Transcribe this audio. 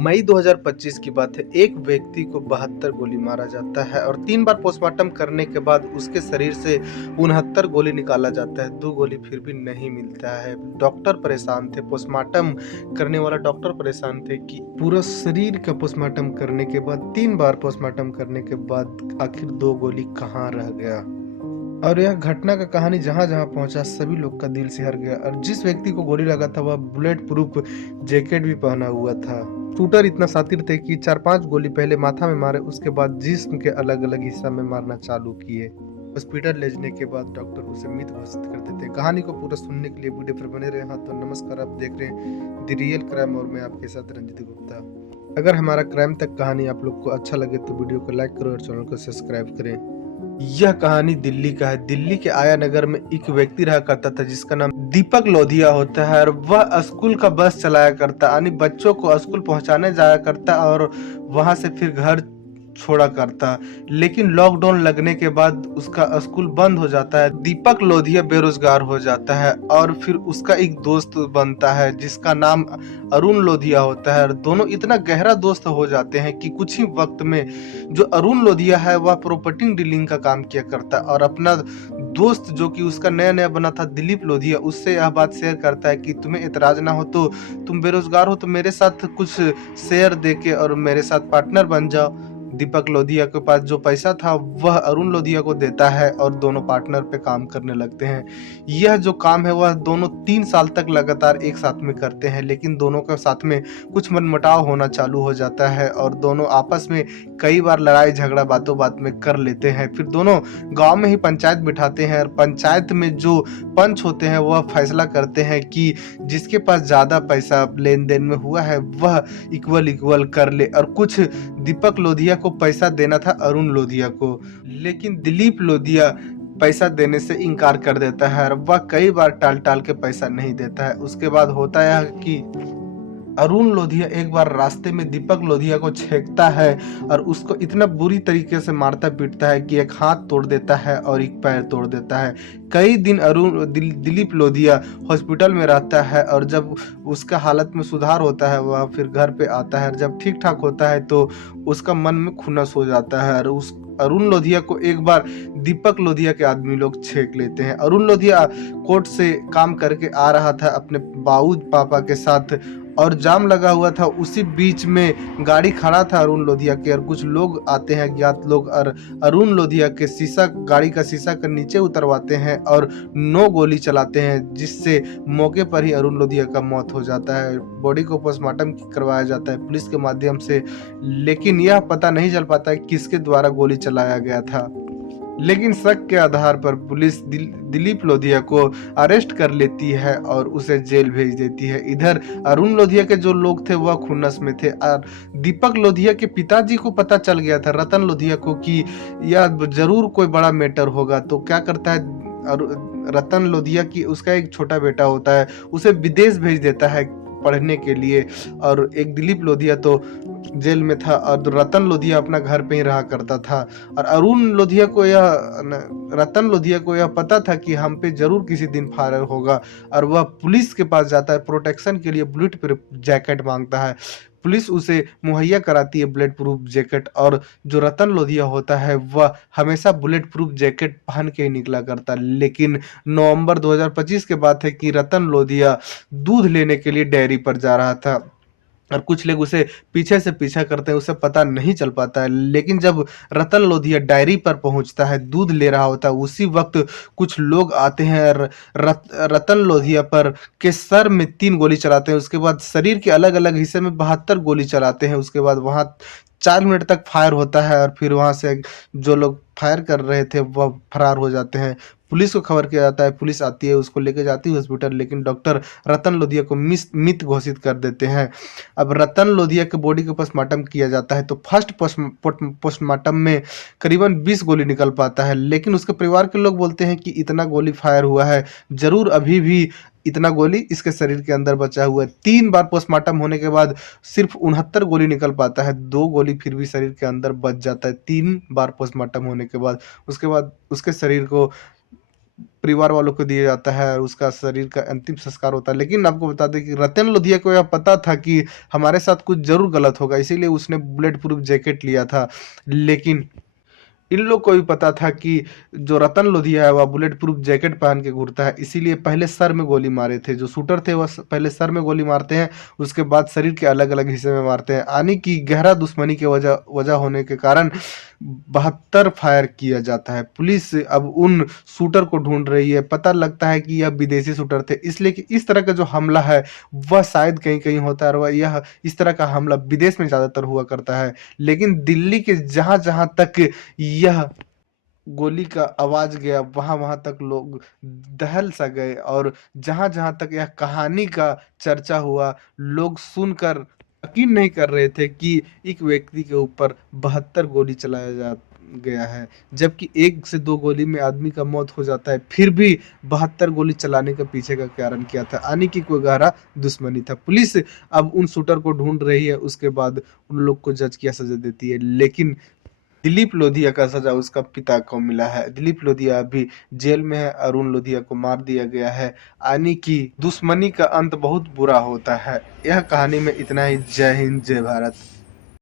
मई 2025 की बात है। एक व्यक्ति को 72 गोली मारा जाता है और 3 बार पोस्टमार्टम करने के बाद उसके शरीर से 69 गोली निकाला जाता है। 2 गोली फिर भी नहीं मिलता है। डॉक्टर परेशान थे, पोस्टमार्टम करने वाला डॉक्टर परेशान थे कि पूरा शरीर का पोस्टमार्टम करने के बाद 3 बार पोस्टमार्टम करने के बाद आखिर 2 गोली कहाँ रह गया। और यह घटना का कहानी जहाँ-जहाँ पहुँचा सभी लोग का दिल सिहर गया और जिस व्यक्ति को गोली लगा था वह बुलेट प्रूफ जैकेट भी पहना हुआ था। शूटर इतना शातिर थे कि 4-5 गोली पहले माथा में मारे, उसके बाद जिस्म के अलग-अलग हिस्सा में मारना चालू किए। हॉस्पिटल ले जाने के बाद डॉक्टर उसे मृत घोषित कर देते हैं। कहानी को पूरा सुनने के लिए वीडियो पर बने रहे। हाँ तो नमस्कार, आप देख रहे हैं द रियल क्राइम और मैं आपके साथ रंजित गुप्ता। अगर हमारा क्राइम तक कहानी आप लोग को अच्छा लगे तो वीडियो को लाइक करो और चैनल को सब्सक्राइब करें। यह कहानी दिल्ली का है। दिल्ली के आया नगर में एक व्यक्ति रहा करता था जिसका नाम दीपक लोधिया होता है और वह स्कूल का बस चलाया करता, यानी बच्चों को स्कूल पहुंचाने जाया करता और वहां से फिर घर छोड़ा करता। लेकिन लॉकडाउन लगने के बाद उसका स्कूल बंद हो जाता है। दीपक लोधिया बेरोजगार हो जाता है और फिर उसका एक दोस्त बनता है जिसका नाम अरुण लोधिया होता है और दोनों इतना गहरा दोस्त हो जाते हैं कि कुछ ही वक्त में जो अरुण लोधिया है वह प्रॉपर्टी डीलिंग का काम किया करता है और अपना दोस्त जो कि उसका नया नया बना था दिलीप लोधिया, उससे यह बात शेयर करता है कि तुम्हें एतराज ना हो तो तुम बेरोजगार हो तो मेरे साथ कुछ शेयर देके और मेरे साथ पार्टनर बन जाओ। दीपक लोधिया के पास जो पैसा था वह अरुण लोधिया को देता है और दोनों पार्टनर पे काम करने लगते हैं। यह जो काम है वह दोनों 3 साल तक लगातार एक साथ में करते हैं, लेकिन दोनों के साथ में कुछ मनमुटाव होना चालू हो जाता है और दोनों आपस में कई बार लड़ाई झगड़ा बातों बात में कर लेते हैं। फिर दोनों गांव में ही पंचायत बिठाते हैं और पंचायत में जो पंच होते हैं वह फैसला करते हैं कि जिसके पास ज़्यादा पैसा लेन देन में हुआ है वह इक्वल इक्वल कर ले, और कुछ दीपक लोधिया को पैसा देना था अरुण लोधिया को, लेकिन दिलीप लोधिया पैसा देने से इनकार कर देता है और वह कई बार टाल टाल के पैसा नहीं देता है। उसके बाद होता है कि अरुण लोधिया एक बार रास्ते में दीपक लोधिया को छेड़ता है और उसको इतना बुरी तरीके से मारता पीटता है कि एक हाथ तोड़ देता है और एक पैर तोड़ देता है। कई दिन दिलीप लोधिया हॉस्पिटल में रहता है और जब उसका हालत में सुधार होता है वह फिर घर पे आता है। जब ठीक ठाक होता है तो उसका मन में खुन्नस हो जाता है और उस अरुण लोधिया को एक बार दीपक लोधिया के आदमी लोग छेक लेते हैं। अरुण लोधिया कोर्ट से काम करके आ रहा था अपने बाऊ पापा के साथ और जाम लगा हुआ था। उसी बीच में गाड़ी खड़ा था अरुण लोधिया के और कुछ लोग आते हैं, अज्ञात लोग, और अरुण लोधिया के गाड़ी का शीशा के नीचे उतरवाते हैं और 9 गोली चलाते हैं, जिससे मौके पर ही अरुण लोधिया का मौत हो जाता है। बॉडी को पोस्टमार्टम करवाया जाता है पुलिस के माध्यम से, लेकिन यह पता नहीं चल पाता है किसके द्वारा गोली चलाया गया था। लेकिन शक के आधार पर पुलिस दिलीप लोधिया को अरेस्ट कर लेती है और उसे जेल भेज देती है। इधर अरुण लोधिया के जो लोग थे वह खुन्नस में थे और दीपक लोधिया के पिताजी को पता चल गया था रतन लोधिया को कि यह जरूर कोई बड़ा मैटर होगा। तो क्या करता है रतन लोधिया की उसका एक छोटा बेटा होता है, उसे विदेश भेज देता है पढ़ने के लिए और एक दिलीप लोधिया तो जेल में था और रतन लोधिया अपना घर पे ही रहा करता था। और अरुण लोधिया को रतन लोधिया को यह पता था कि हम पे जरूर किसी दिन फायर होगा और वह पुलिस के पास जाता है, प्रोटेक्शन के लिए बुलेट प्रूफ जैकेट मांगता है। पुलिस उसे मुहैया कराती है बुलेट प्रूफ जैकेट, और जो रतन लोधिया होता है वह हमेशा बुलेट प्रूफ जैकेट पहन के ही निकला करता। लेकिन नवंबर 2025 के बात है कि रतन लोधिया दूध लेने के लिए डेयरी पर जा रहा था और कुछ लोग उसे पीछे से पीछा करते हैं, उसे पता नहीं चल पाता है। लेकिन जब रतन लोधिया डायरी पर पहुंचता है, दूध ले रहा होता है, उसी वक्त कुछ लोग आते हैं और रतन लोधिया पर के सर में 3 गोली चलाते हैं। उसके बाद शरीर के अलग अलग हिस्से में 72 गोली चलाते हैं। उसके बाद वहां 4 मिनट तक फायर होता है और फिर वहां से जो लोग फायर कर रहे थे वह फरार हो जाते हैं। पुलिस को खबर किया जाता है, पुलिस आती है, उसको लेके जाती है हॉस्पिटल, लेकिन डॉक्टर रतन लोधिया को मृत घोषित कर देते हैं। अब रतन लोधिया के बॉडी का पोस्टमार्टम किया जाता है तो फर्स्ट पोस्टमार्टम में करीबन 20 गोली निकल पाता है, लेकिन उसके परिवार के लोग बोलते हैं कि इतना गोली फायर हुआ है, जरूर अभी भी इतना गोली इसके शरीर के अंदर बचा हुआ है। 3 बार पोस्टमार्टम होने के बाद सिर्फ 69 गोली निकल पाता है, 2 गोली फिर भी शरीर के अंदर बच जाता है 3 बार पोस्टमार्टम होने के बाद। उसके बाद उसके शरीर को परिवार वालों को दिया जाता है और उसका शरीर का अंतिम संस्कार होता है। लेकिन आपको बता दें कि रतन लोधिया को यह पता था कि हमारे साथ कुछ ज़रूर गलत होगा, इसीलिए उसने बुलेट प्रूफ जैकेट लिया था। लेकिन इन लोग को भी पता था कि जो रतन लोधिया है वह बुलेट प्रूफ जैकेट पहन के घूरता है, इसीलिए पहले सर में गोली मारे थे। जो शूटर थे वह पहले सर में गोली मारते हैं, उसके बाद शरीर के अलग अलग हिस्से में मारते हैं। यानी कि गहरा दुश्मनी के वजह वजह होने के कारण 72 फायर किया जाता है। पुलिस अब उन शूटर को ढूंढ रही है। पता लगता है कि यह विदेशी शूटर थे, इसलिए कि इस तरह का जो हमला है वह शायद कहीं कहीं होता है और वह यह इस तरह का हमला विदेश में ज़्यादातर हुआ करता है। लेकिन दिल्ली के जहाँ जहाँ तक यह गोली का आवाज़ गया, वहाँ-वहाँ तक लोग दहल सा गए और जहाँ-जहाँ तक यह कहानी का चर्चा हुआ, लोग सुनकर यकीन नहीं कर रहे थे कि एक व्यक्ति के ऊपर 72 गोली चलाया जा गया है। जबकि 1 से 2 गोली में आदमी का मौत हो जाता है, फिर भी 72 गोली चलाने के पीछे का कारण क्या था? यानी कि कोई गहरा दुश्मनी था। पुलिस अब उन शूटर को ढूँढ रही है, उसके बाद उन लोग को जज किया सज़ा देती है। लेकिन दिलीप लोधिया का सज़ा उसका पिता को मिला है। दिलीप लोधिया अभी जेल में है, अरुण लोधिया को मार दिया गया है। यानी कि दुश्मनी का अंत बहुत बुरा होता है। यह कहानी में इतना ही। जय हिंद, जय भारत।